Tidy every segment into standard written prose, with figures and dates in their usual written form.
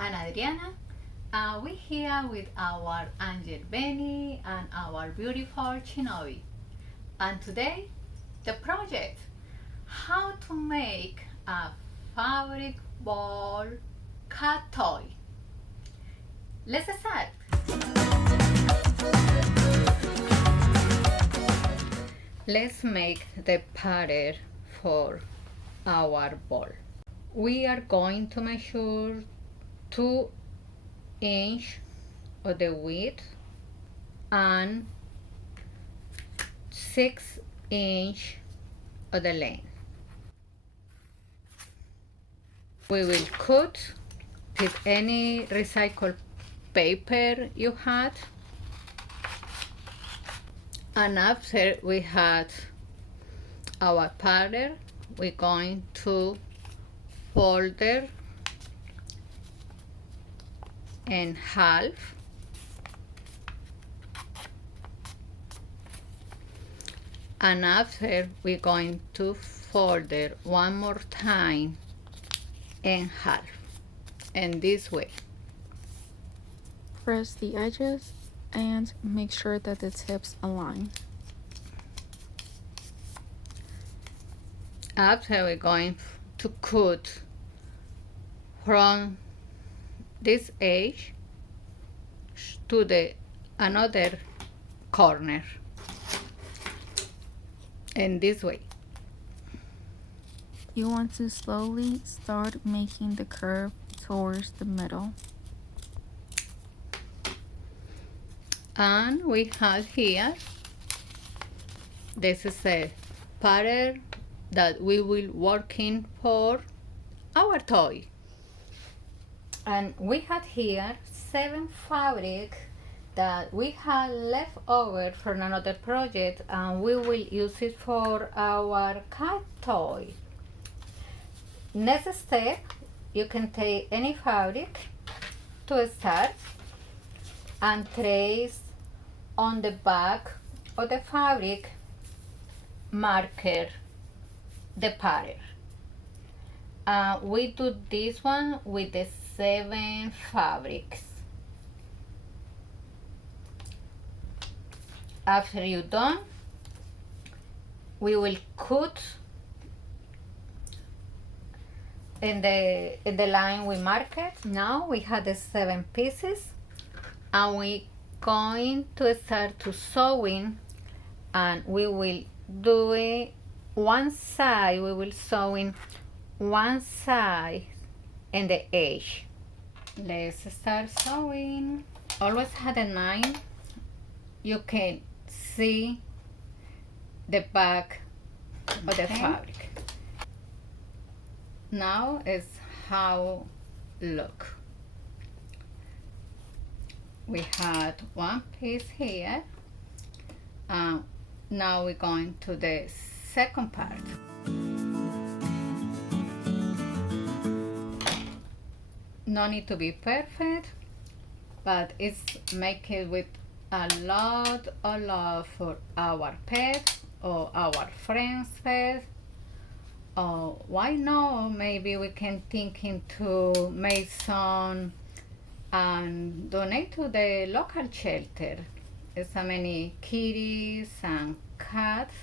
and Adriana. We're here with our Angel Benny and our beautiful Chinobi. And today, the project, how to make a fabric ball cat toy. Let's start. Let's make the pattern for our ball. We are going to measure 2 inches of the width and 6 inches of the length. We will cut with any recycled paper you had, and after we had our pattern, we're going to fold it in half and after we're going to fold it one more time in half in this way. Press the edges and make sure that the tips align. After we're going to cut from this edge to the another corner in this way. You want to slowly start making the curve towards the middle. And we have here, this is a pattern that we will working for our toy. And we had here 7 fabric that we had left over from another project, and we will use it for our cat toy. Next step, you can take any fabric to start and trace on the back of the fabric marker the pattern. We do this one with the 7 fabrics. After you're done, we will cut in the line we marked. Now we have the 7 pieces, and we're going to start to sewing, and we will do it one side. We will sew in one side in the edge. Let's start sewing. Always have a knife. You can see the back of the fabric. Now is how look. We had one piece here. Now we're going to the second part. No need to be perfect, but it's make it with a lot of love for our pets or our friends' pets. Or why not? Maybe we can think into make some and donate to the local shelter. There's so many kitties and cats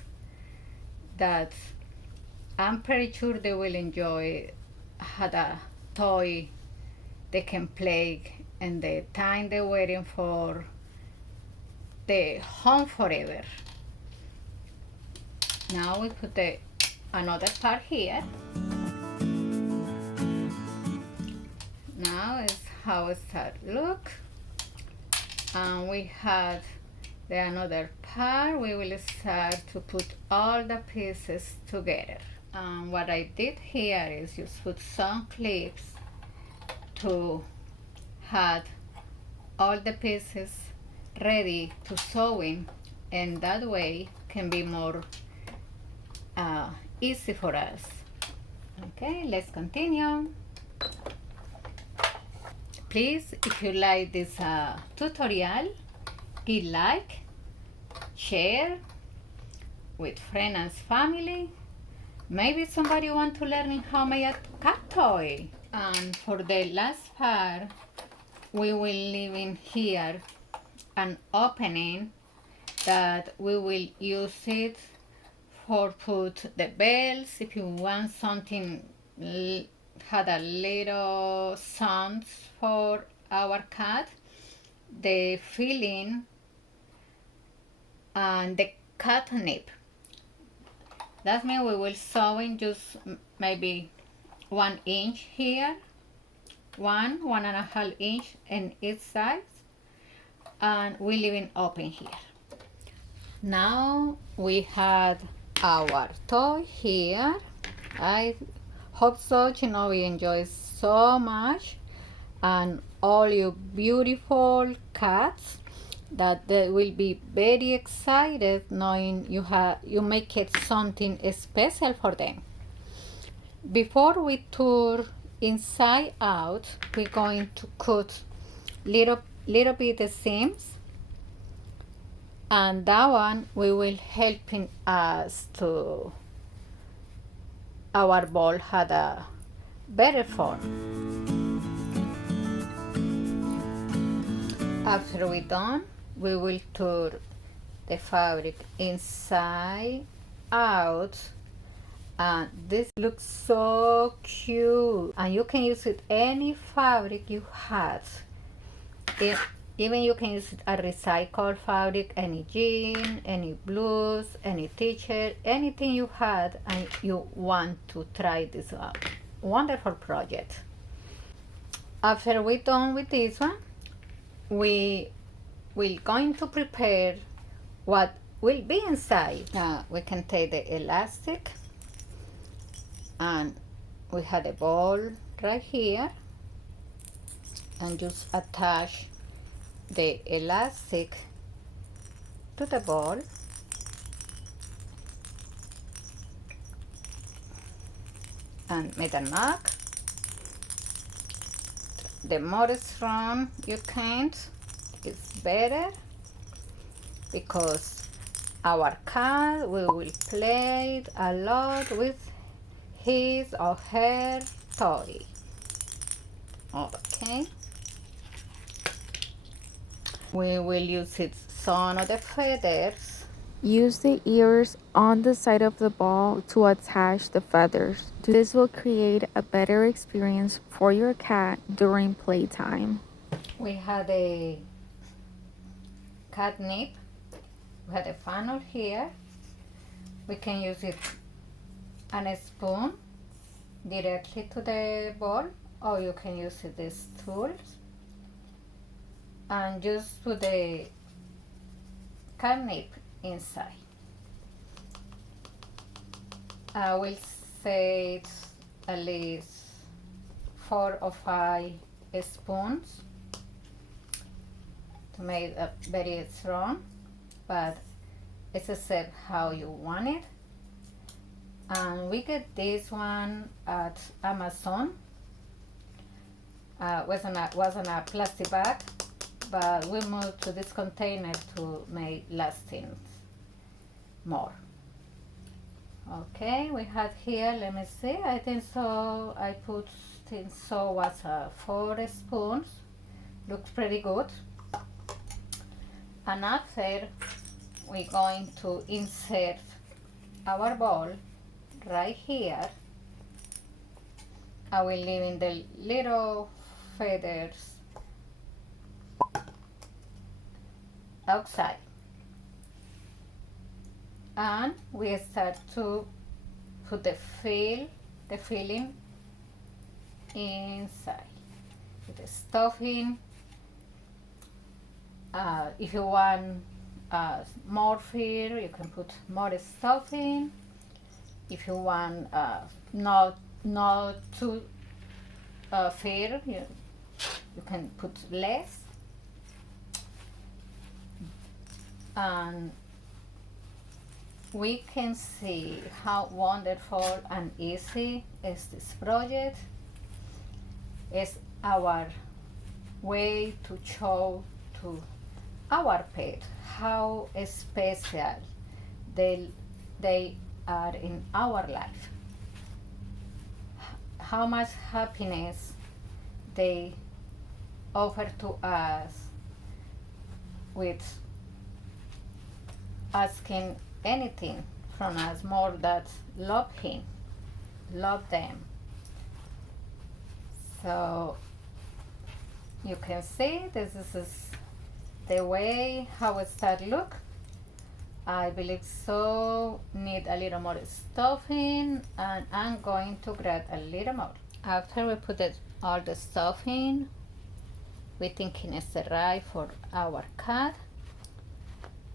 that I'm pretty sure they will enjoy. Had a toy they can play in the time they're waiting for the home forever. Now we put another part here. Now is how it start look. And we had the another part. We will start to put all the pieces together. And what I did here is just put some clips to have all the pieces ready to sewing, and that way can be more easy for us. Okay, let's continue. Please, if you like this tutorial, give like, share with friends and family. Maybe somebody want to learn how to make a cat toy. And for the last part, we will leave in here an opening that we will use it for put the bells. If you want something had a little sounds for our cat, the filling and the catnip. That means we will sew in just maybe 1 inch here, 1.5 inch in each side, and we leave it open here. Now we had our toy here. I hope so, you enjoy so much, and all you beautiful cats that they will be very excited knowing you make it something special for them. Before we tour inside out, we're going to cut little bit the seams, and that one we will helping us to our ball had a better form. After we done, we will tour the fabric inside out, and this looks so cute, and you can use it any fabric you have. Even you can use a recycled fabric, any jean, any blues, any t-shirt, anything you had and you want to try this out. Wonderful project. After we're done with this one, we will going to prepare what will be inside. We can take the elastic, and we had a ball right here, and just attach the elastic to the ball, and make a knot. The more strong you can, it's better, because our cat will play a lot with his or her toy. Okay. We will use it some of the feathers. Use the ears on the side of the ball to attach the feathers. This will create a better experience for your cat during playtime. We had a catnip. We had a funnel here. We can use it and a spoon directly to the ball, or you can use these tools and just put the catnip inside. I will say at least 4 or 5 spoons to make it very strong, but it's a set how you want it. And we get this one at Amazon. Wasn't a plastic bag, but we moved to this container to make lasting more. Okay, we had here, let me see, I think so, I put in so was 4 spoons, looks pretty good. And after we're going to insert our ball right here. I will leave in the little feathers outside, and we start to put the filling inside with the stuffing. If you want more fill, you can put more stuffing. If you want not too fill, you can put less. And we can see how wonderful and easy is this project. It's our way to show to our pet how special they are in our life, how much happiness they offer to us with asking anything from us more than love them. So you can see this is the way how it start look. I believe so need a little more stuffing, and I'm going to grab a little more. After we put all the stuffing, we thinking it's right for our cat.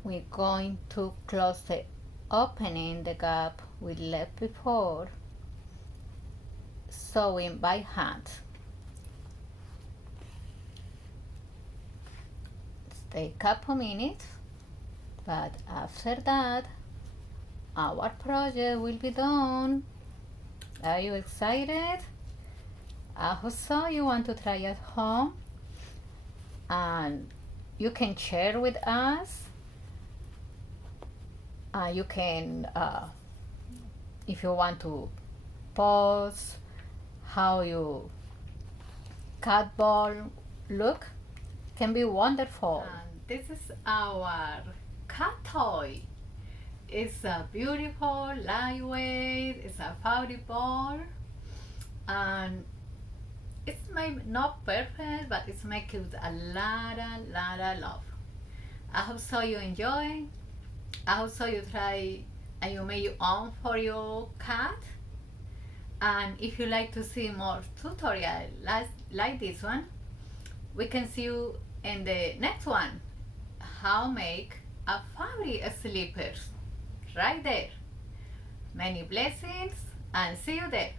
We're going to close the opening, the gap we left before, sewing by hand. Take a couple minutes, but after that our project will be done. Are you excited? I hope so. You want to try at home, and you can share with us. You can, if you want to post how your cat ball look, can be wonderful. And this is our cat toy. It's a beautiful, lightweight, it's a powder ball, and it's maybe not perfect, but it's made with a lot of love. I hope so you enjoy. I hope so you try and you make your own for your cat. And if you like to see more tutorials like this one, we can see you in the next one. How make a fabric slippers right there. Many blessings and see you there.